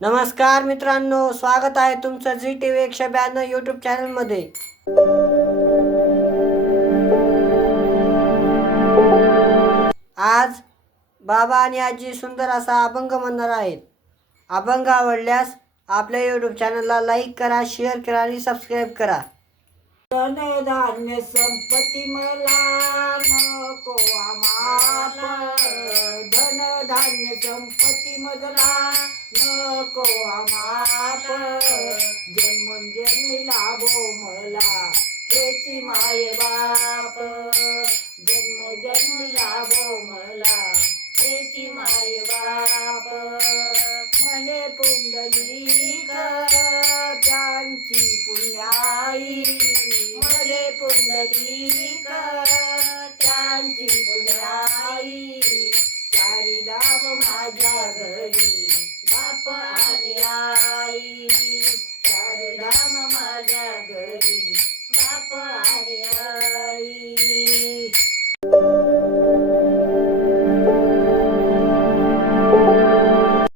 नमस्कार मित्रांनो, स्वागत आहे तुमचं झी TV 192 यूट्यूब चॅनलमध्ये. आज बाबा आणि आजी सुंदर असा अभंग म्हणणार आहेत. अभंग आवडल्यास आपल्या यूट्यूब चॅनलला लाईक करा, शेअर करा आणि सबस्क्राईब करा. धनधान्य संपत्ती मला नको आमाप, धनधान्य संपत्ती मजला नको आमाप, जन्मोजन्मी लाभो मला हेची माय बाप, जन्मोजन्मी लाभो मला हेची माय बाप. म्हणे पुंडलिक त्यांची पुण्याई, म्हणे पुंडलिक